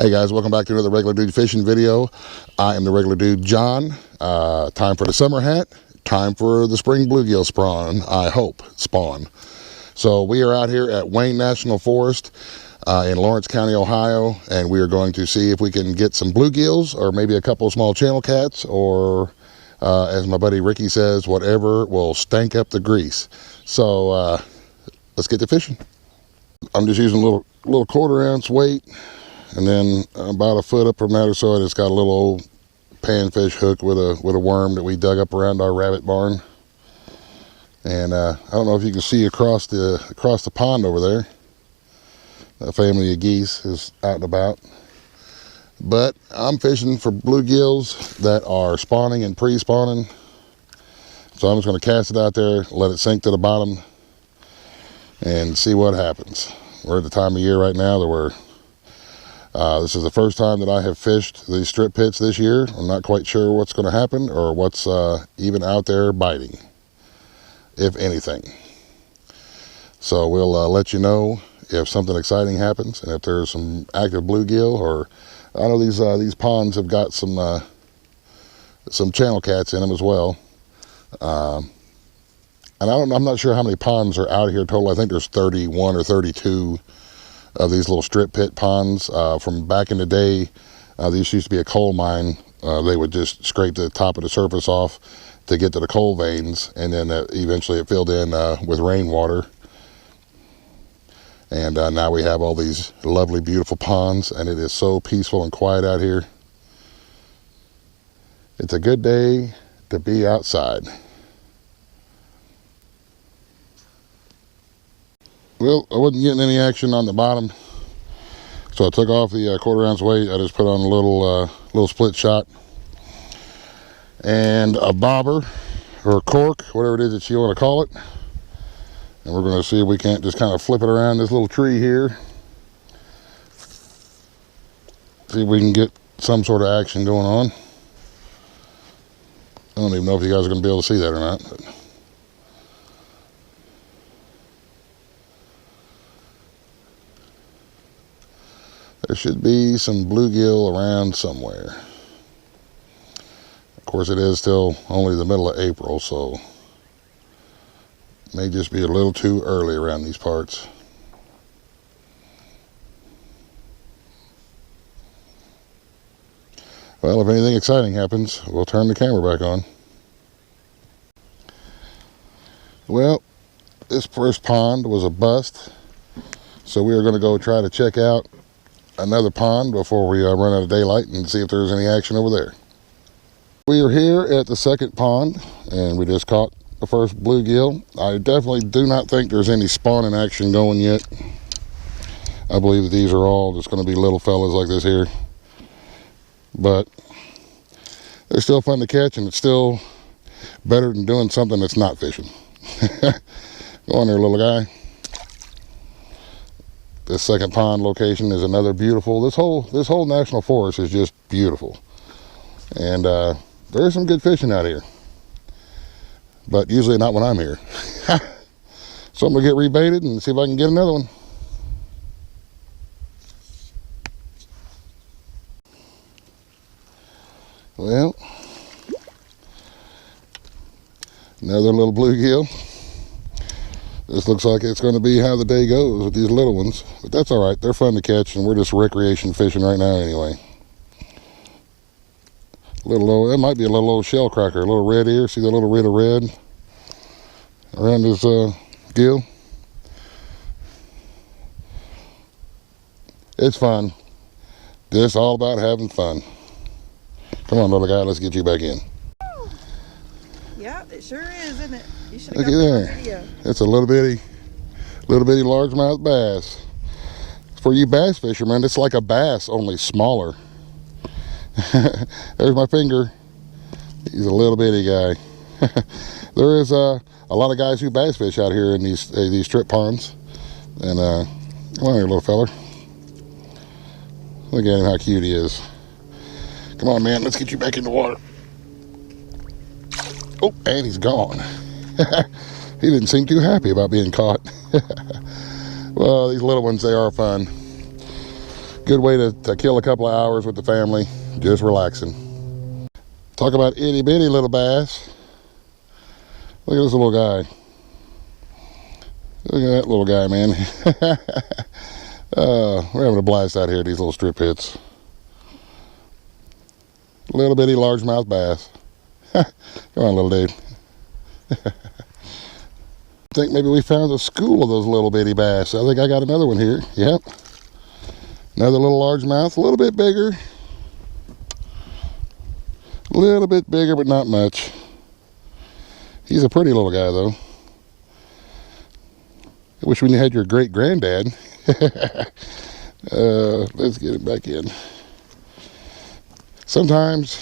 Hey guys, welcome back to another Regular Dude Fishing video. I am the Regular Dude John. Time for the summer hat. Time for the spring bluegill spawn, I hope, spawn. So we are out here at Wayne National Forest in Lawrence County, Ohio, and we are going to see if we can get some bluegills or maybe a couple of small channel cats or, as my buddy Ricky says, whatever will stank up the grease. So let's get to fishing. I'm just using a little 1/4 ounce weight. And then about a foot up from that or so, it's got a little old panfish hook with a worm that we dug up around our rabbit barn. And I don't know if you can see across the pond over there. A family of geese is out and about. But I'm fishing for bluegills that are spawning and pre-spawning. So I'm just going to cast it out there, let it sink to the bottom, and see what happens. We're at the time of year right now that this is the first time that I have fished these strip pits this year. I'm not quite sure what's going to happen or what's even out there biting, if anything. So we'll let you know if something exciting happens and if there's some active bluegill. Or I know these ponds have got some channel cats in them as well. And I'm not sure how many ponds are out here total. I think there's 31 or 32 of these little strip pit ponds. From back in the day, these used to be a coal mine. They would just scrape the top of the surface off to get to the coal veins, and then eventually it filled in with rainwater. And now we have all these lovely, beautiful ponds, and it is so peaceful and quiet out here. It's a good day to be outside. Well, I wasn't getting any action on the bottom, so I took off the 1/4 ounce weight. I just put on a little split shot and a bobber or a cork, whatever it is that you want to call it. And we're going to see if we can't just kind of flip it around this little tree here. See if we can get some sort of action going on. I don't even know if you guys are going to be able to see that or not. But there should be some bluegill around somewhere. Of course, it is still only the middle of April, so it may just be a little too early around these parts. Well, if anything exciting happens, we'll turn the camera back on. Well, this first pond was a bust, so we are going to go try to check out another pond before we run out of daylight and see if there's any action over there. We are here at the second pond, and we just caught the first bluegill. I definitely do not think there's any spawning action going yet. I believe that these are all just going to be little fellas like this here, but they're still fun to catch, and it's still better than doing something that's not fishing. Go on there, little guy. This second pond location is another beautiful. This whole national forest is just beautiful, and there's some good fishing out here, but usually not when I'm here. So I'm gonna get rebaited and see if I can get another one. Well, another little bluegill. This looks like it's going to be how the day goes with these little ones, but that's all right. They're fun to catch, and we're just recreation fishing right now anyway. It might be a little old shell cracker, a little red ear. See that little bit of red around his gill? It's fun. Just all about having fun. Come on, little guy, let's get you back in. Yeah, it sure is, isn't it? You should Look have at got there. that video. It's a little bitty largemouth bass. For you bass fishermen, it's like a bass, only smaller. There's my finger. He's a little bitty guy. There is a lot of guys who bass fish out here in these strip ponds. And come on here, little feller. Look at him, how cute he is. Come on, man, let's get you back in the water. Oh, and he's gone. He didn't seem too happy about being caught. Well, these little ones, they are fun. Good way to kill a couple of hours with the family, just relaxing. Talk about itty bitty little bass. Look at this little guy. Look at that little guy, man. We're having a blast out here at these little strip pits. Little bitty largemouth bass. Come on, little dude. I think maybe we found a school of those little bitty bass. I think I got another one here. Yep. Another little largemouth, a little bit bigger. A little bit bigger, but not much. He's a pretty little guy, though. I wish we had your great-granddad. Let's get it back in. Sometimes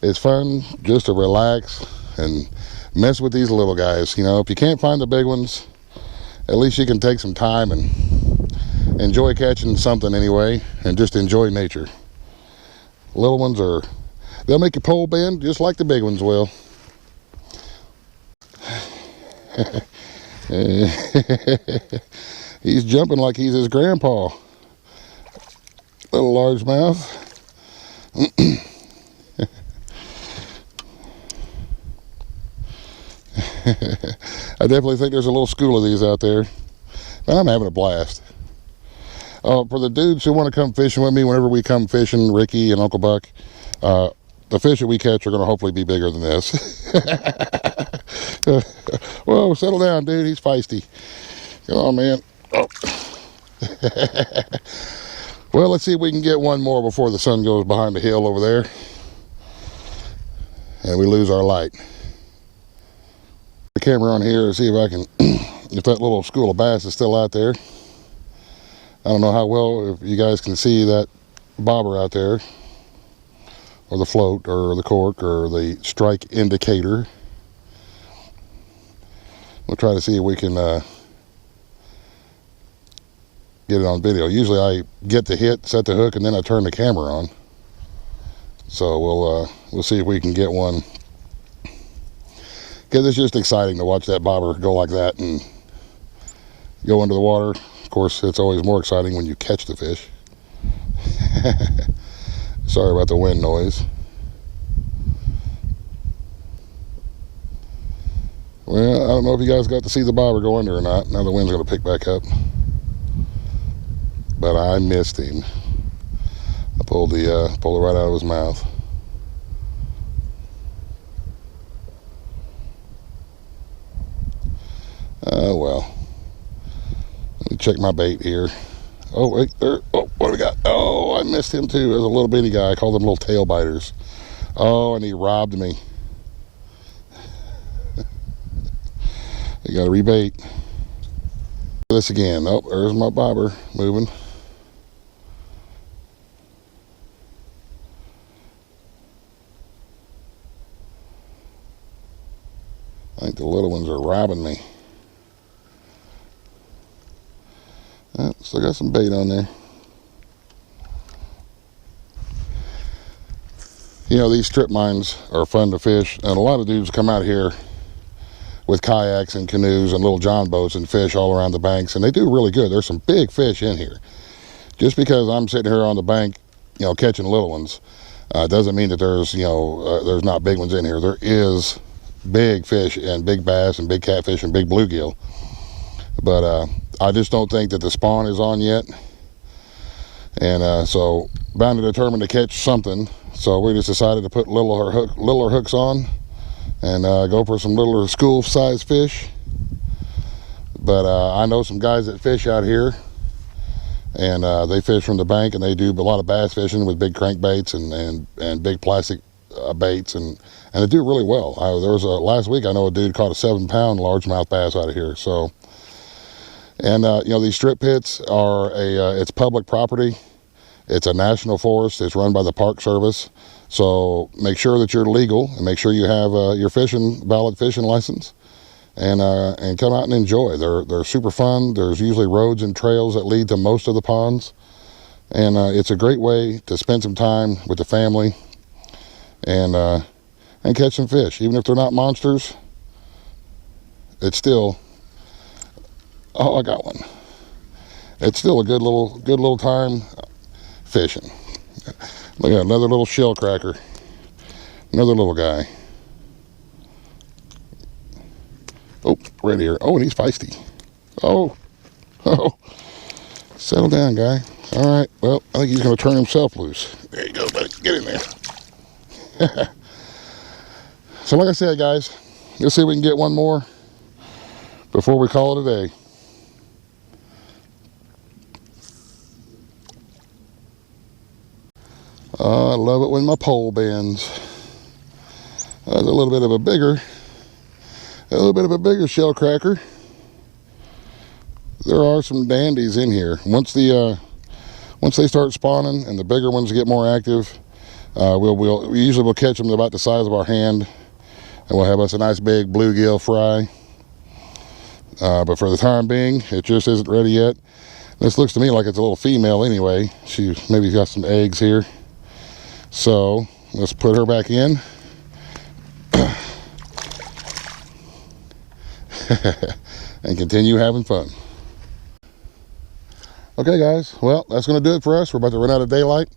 it's fun just to relax and mess with these little guys. You know, if you can't find the big ones, at least you can take some time and enjoy catching something anyway, and just enjoy nature. Little ones they'll make your pole bend just like the big ones will. He's jumping like he's his grandpa. Little largemouth. I definitely think there's a little school of these out there. I'm having a blast. For the dudes who want to come fishing with me, whenever we come fishing, Ricky and Uncle Buck, the fish that we catch are going to hopefully be bigger than this. Whoa, settle down, dude. He's feisty. Come on, man. Oh. Well, let's see if we can get one more before the sun goes behind the hill over there and we lose our light. The camera on here to see if I can, if that little school of bass is still out there. I don't know how well if you guys can see that bobber out there, or the float, or the cork, or the strike indicator. We'll try to see if we can get it on video. Usually I get the hit, set the hook, and then I turn the camera on. So we'll see if we can get one. Because it's just exciting to watch that bobber go like that and go into the water. Of course, it's always more exciting when you catch the fish. Sorry about the wind noise. Well, I don't know if you guys got to see the bobber go under or not. Now the wind's going to pick back up. But I missed him. I pulled it right out of his mouth. Well. Let me check my bait here. Oh, wait, there. Oh, what do we got? Oh, I missed him too. There's a little bitty guy. I called them little tail biters. Oh, and he robbed me. You got to rebait. This again. Oh, there's my bobber moving. I think the little ones are robbing me. Still got some bait on there. You know, these strip mines are fun to fish, and a lot of dudes come out here with kayaks and canoes and little john boats and fish all around the banks, and they do really good. There's some big fish in here. Just because I'm sitting here on the bank, you know, catching little ones, doesn't mean that there's, you know, there's not big ones in here. There is big fish and big bass and big catfish and big bluegill. But I just don't think that the spawn is on yet. And so bound and determined to catch something. So we just decided to put littler hooks on and go for some littler school-sized fish. But I know some guys that fish out here, and they fish from the bank, and they do a lot of bass fishing with big crankbaits and big plastic baits, and they do really well. There was last week I know a dude caught a 7-pound largemouth bass out of here. So. And, you know, these strip pits are it's public property. It's a national forest. It's run by the Park Service. So make sure that you're legal and make sure you have your valid fishing license and come out and enjoy. They're super fun. There's usually roads and trails that lead to most of the ponds. And it's a great way to spend some time with the family and catch some fish. Even if they're not monsters, it's still... Oh, I got one. It's still a good little time. fishing. Look at another little shell cracker. Another little guy. Oh, right here. Oh, and he's feisty. Oh, oh. Settle down, guy. All right. Well, I think he's going to turn himself loose. There you go, buddy. Get in there. So like I said, guys, let's see if we can get one more before we call it a day. I love it when my pole bends. That's a little bit of a bigger shell cracker. There are some dandies in here. Once they start spawning and the bigger ones get more active, we usually will catch them about the size of our hand, and we'll have us a nice big bluegill fry. But for the time being, it just isn't ready yet. This looks to me like it's a little female anyway. She maybe got some eggs here. So let's put her back in. And continue having fun. Okay, guys, well, that's going to do it for us. We're about to run out of daylight.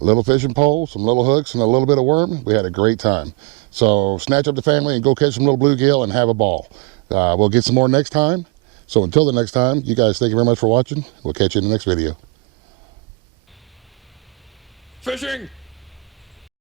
A little fishing pole, some little hooks, and a little bit of worm. We had a great time. So snatch up the family and go catch some little bluegill and have a ball. We'll get some more next time. So until the next time, you guys, thank you very much for watching. We'll catch you in the next video. Fishing!